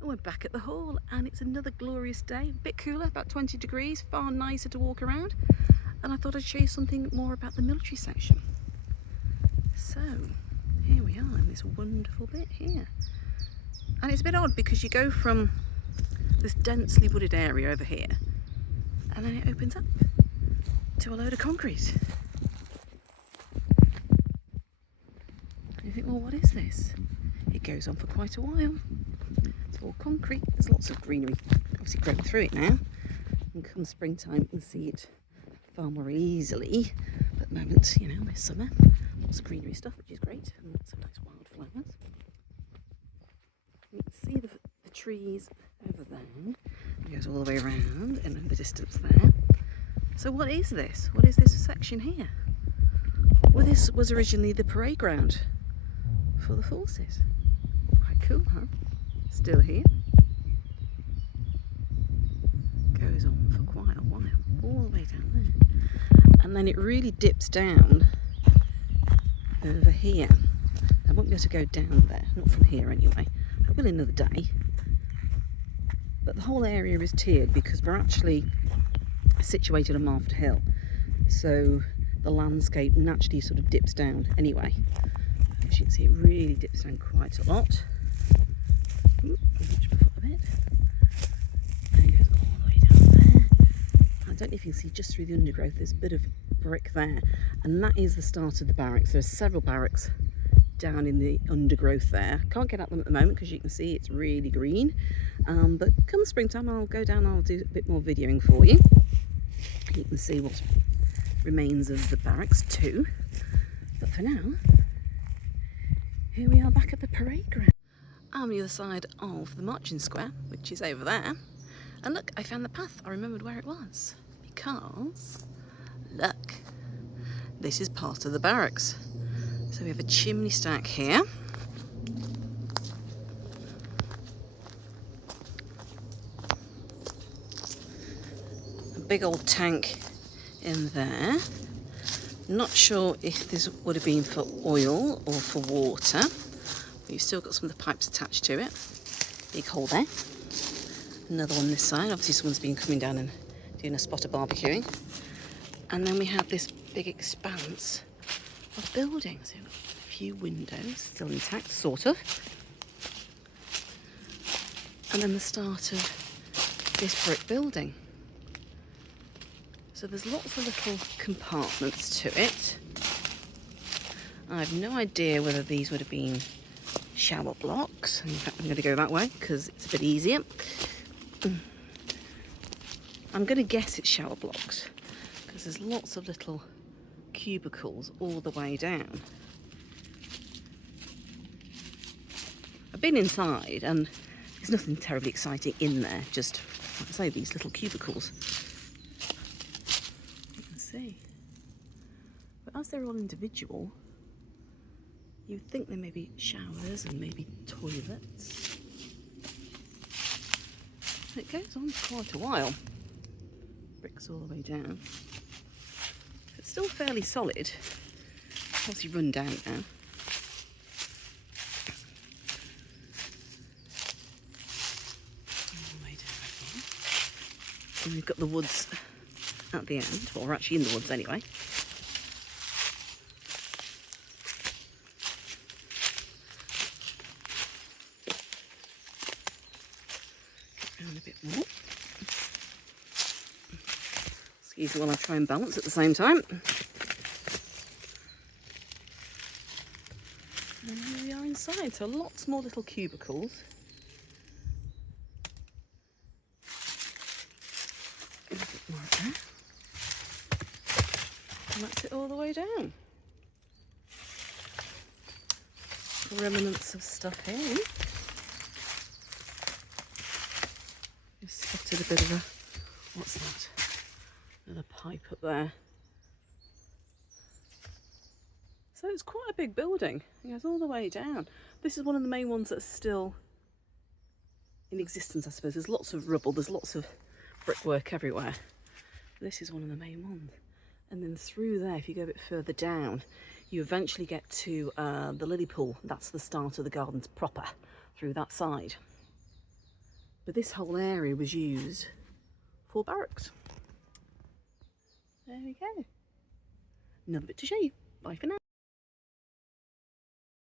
And we're back at the hall and it's another glorious day, a bit cooler, about 20 degrees, far nicer to walk around. And I thought I'd show you something more about the military section. So here we are in this wonderful bit here. And it's a bit odd because you go from this densely wooded area over here and then it opens up to a load of concrete. And you think, well, what is this? It goes on for quite a while. It's all concrete. There's lots of greenery obviously growing through it now. And come springtime you can see it far more easily. But at the moment, you know, it's summer. Lots of greenery stuff, which is great. And some nice wildflowers. You can see the trees over there. It goes all the way around and in the distance there. So what is this? What is this section here? Well, this was originally the parade ground for the forces. Quite cool, huh? Still here. Goes on for quite a while, all the way down there. And then it really dips down over here. I won't be able to go down there, not from here anyway. I will another day. But the whole area is tiered because we're actually situated on Marford Hill. So the landscape naturally sort of dips down anyway. As you can see, it really dips down quite a lot. Ooh, touch my foot a bit. And it goes all the way down there. I don't know if you can see just through the undergrowth, there's a bit of brick there. And that is the start of the barracks. There are several barracks down in the undergrowth there. Can't get at them at the moment because you can see it's really green. But come springtime, I'll go down, I'll do a bit more videoing for you. You can see what remains of the barracks too. But for now, here we are back at the parade ground. I'm on the other side of the marching square, which is over there. And look, I found the path. I remembered where it was. Because, look, this is part of the barracks. So we have a chimney stack here. A big old tank in there. Not sure if this would have been for oil or for water. But you've still got some of the pipes attached to it. Big hole there. Another one this side. Obviously someone's been coming down and doing a spot of barbecuing. And then we have this big expanse of buildings. We've got a few windows still intact, sort of. And then the start of this brick building. So there's lots of little compartments to it. I have no idea whether these would have been shower blocks. In fact, I'm going to go that way because it's a bit easier. I'm going to guess it's shower blocks because there's lots of little cubicles all the way down. I've been inside and there's nothing terribly exciting in there, just, like I say, these little cubicles. You can see. But as they're all individual, you'd think there may be showers and maybe toilets. It goes on for quite a while. Bricks all the way down. It's still fairly solid. Obviously run down now. All the way down here. And we've got the woods at the end. Well, we're actually in the woods anyway. Get around a bit more. Excuse me while I try and balance at the same time. And here we are inside, so lots more little cubicles. A bit more up there. And that's it all the way down. Remnants of stuff in. Just spotted a bit of a, what's that? Another pipe up there. So it's quite a big building. It goes all the way down. This is one of the main ones that's still in existence, I suppose. There's lots of rubble, there's lots of brickwork everywhere. This is one of the main ones. And then through there, if you go a bit further down, you eventually get to the lily pool. That's the start of the gardens proper, through that side. But this whole area was used for barracks. There we go. Another bit to show you. Bye for now.